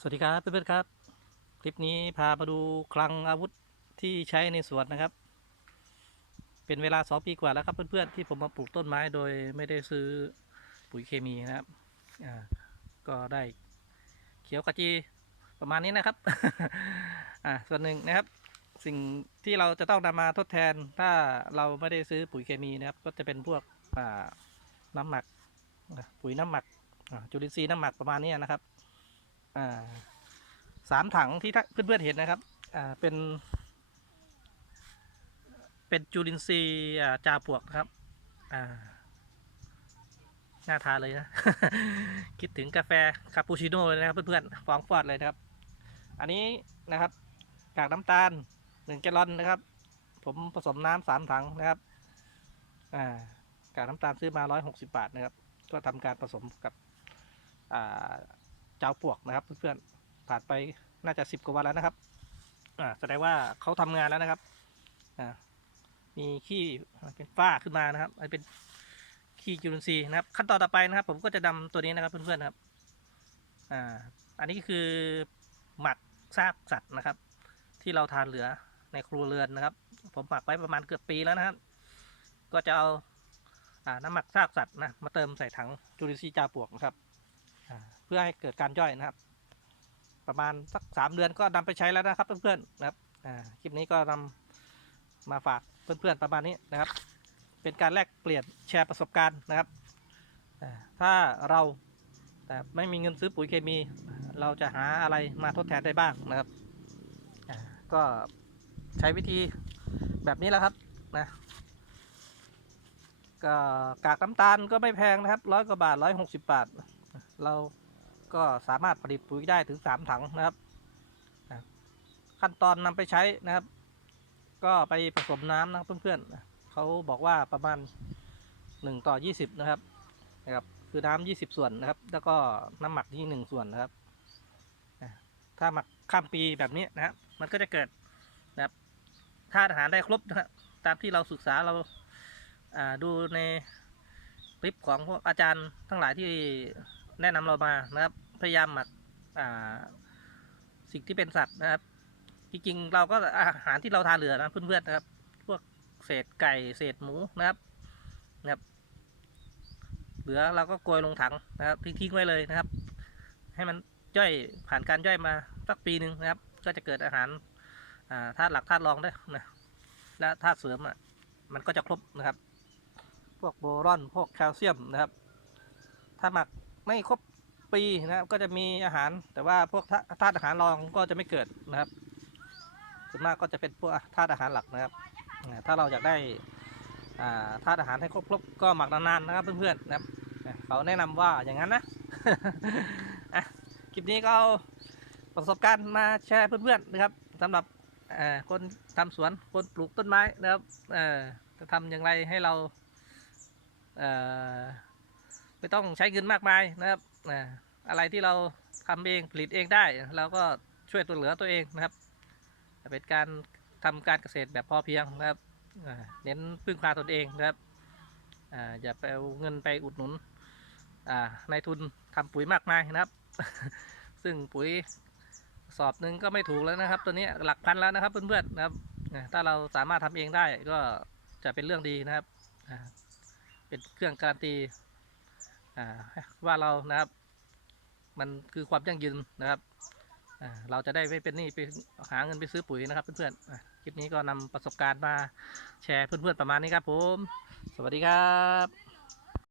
สวัสดีครับเพื่อนๆครับ คลิปนี้พามาดูคลังอาวุธที่ใช้ในสวนนะครับ เป็นเวลาสองปีกว่าแล้วครับเพื่อนๆที่ผมมาปลูกต้นไม้โดยไม่ได้ซื้อปุ๋ยเคมีนะครับอ่าก็ได้เขียวขจีประมาณนี้นะครับอ่าส่วนหนึ่งนะครับ สิ่งที่เราจะต้องนำมาทดแทนถ้าเราไม่ได้ซื้อปุ๋ยเคมีนะครับ ก็จะเป็นพวกอ่าน้ำหมัก ปุ๋ยน้ำหมักจุลินทรีย์น้ำหมักประมาณนี้นะครับ สามถังที่ท่านเพื่อนๆเห็นนะครับอ่าเป็น เป็นจุลินทรีย์อ่าจาปวกนะครับอ่าน่าทานเลยนะ คิดถึงกาแฟคาปูชิโน่เลยนะครับเพื่อนๆฟองฟอดเลยนะครับ อันนี้นะครับกากน้ำตาลหนึ่งแกลลอนนะครับ ผมผสมน้ำสามถังนะครับอ่ากากน้ำตาลซื้อมาร้อยหกสิบาทนะครับ ก็ทำการผสมกับอ่า เจ้าปวกนะครับเพื่อนๆผ่านไปน่าจะสิบกว่าวันแล้วนะครับอ่าแสดงว่าเขาทำงานแล้วนะครับอ่ามีขี้เป็นฝ้าขึ้นมานะครับอันเป็นขี้จุลินทรีย์นะครับ ขั้นตอนต่อไปนะครับ ผมก็จะนำตัวนี้นะครับเพื่อนๆครับอ่าอันนี้คือหมักซากสัตว์นะครับ ที่เราทานเหลือในครัวเรือนนะครับ ผมหมักไว้ประมาณเกือบปีแล้วนะครับ ก็จะเอาอ่าน้ำหมักซากสัตว์นะมาเติมใส่ถังจุลินทรีย์จาปวกนะครับอ เพื่อให้เกิดการย่อยนะครับ ประมาณสักสามเดือนก็นำไปใช้แล้วนะครับเพื่อนๆนะครับคลิปนี้ก็นำมาฝากเพื่อนๆประมาณนี้นะครับ เป็นการแลกเปลี่ยนแชร์ประสบการณ์นะครับถ้าเราแต่ไม่มีเงินซื้อปุ๋ยเคมี เราจะหาอะไรมาทดแทนได้บ้างนะครับก็ใช้วิธีแบบนี้แหล้วครับนะก็กากน้ำตาลก็ไม่แพงนะครับร้อยกว่าบาทร้อยหกสิบบาท เราก็สามารถผลิตปุ๋ยได้ถึงสามถังนะครับ ขั้นตอนนำไปใช้นะครับ ก็ไปผสมน้ำนะเพื่อนๆเขาบอกว่าประมาณหนึ่งต่อยี่สิบนะครับนะครับ คือน้ำยี่สิบส่วนนะครับ แล้วก็น้ำหมักที่หนึ่งส่วนนะครับ ถ้าหมักข้ามปีแบบนี้นะครับ มันก็จะเกิดนะครับธาตุอาหารได้ครบนะครับตามที่เราศึกษาเราาดูในคลิปของพวกอาจารย์ทั้งหลายที่ แนะนำเรามานะครับ พยายามหมักอ่าสิ่งที่เป็นสัตว์นะครับ จริงๆ เราก็อาหารที่เราทานเหลือนะเพื่อนๆนะครับ พวกเศษไก่เศษหมูนะครับนะครับ เหลือเราก็โกยลงถังนะครับทิ้งๆไว้เลยนะครับ ให้มันย่อยผ่านการย่อยมาสักปีหนึ่งนะครับ ก็จะเกิดอาหารธาตุหลักธาตุรองได้นะและธาตุเสริมอะมันก็จะครบนะครับ พวกโบรอนพวกแคลเซียมนะครับ ถ้าหมัก ไม่ครบปีนะครับ ก็จะมีอาหาร แต่ว่าพวกธาตุอาหารรองก็จะไม่เกิดนะครับส่วนมากก็จะเป็นพวกธาตุอาหารหลักนะครับ ถ้าเราอยากได้ธาตุอาหารให้ครบๆก็หมักนานๆนะครับเพื่อนๆนะครับเขาแนะนำว่าอย่างนั้นนะะคลิปนี้ก็เอาประสบการณ์มาแชร์เพื่อนๆนะครับสำหรับคนทำสวนคนปลูกต้นไม้นะครับจะทำอย่างไรให้เราเอ ไม่ต้องใช้เงินมากมายนะครับอะไรที่เราทำเองผลิตเองได้ เราก็ช่วยตัวเหลือตัวเองนะครับ เป็นการทำการเกษตรแบบพอเพียงนะครับเน้นพึ่งพาตนเองนะครับอย่าไปเอาเงินไปอุดหนุนอ่าในทุนทำปุ๋ยมากมายนะครับ ซึ่งปุ๋ยสอบหนึ่งก็ไม่ถูกแล้วนะครับ ตัวนี้หลักพันแล้วนะครับเพื่อนๆนะครับถ้าเราสามารถทำเองได้ก็จะเป็นเรื่องดีนะครับเป็นเครื่องการันตี ว่าเรานะครับ มันคือความยั่งยืนนะครับเราจะได้ไม่เป็นหนี้ไปหาเงินไปซื้อปุ๋ยนะครับ เพื่อนๆคลิปนี้ก็นำประสบการณ์มาแชร์เพื่อนๆประมาณนี้ครับผม สวัสดีครับ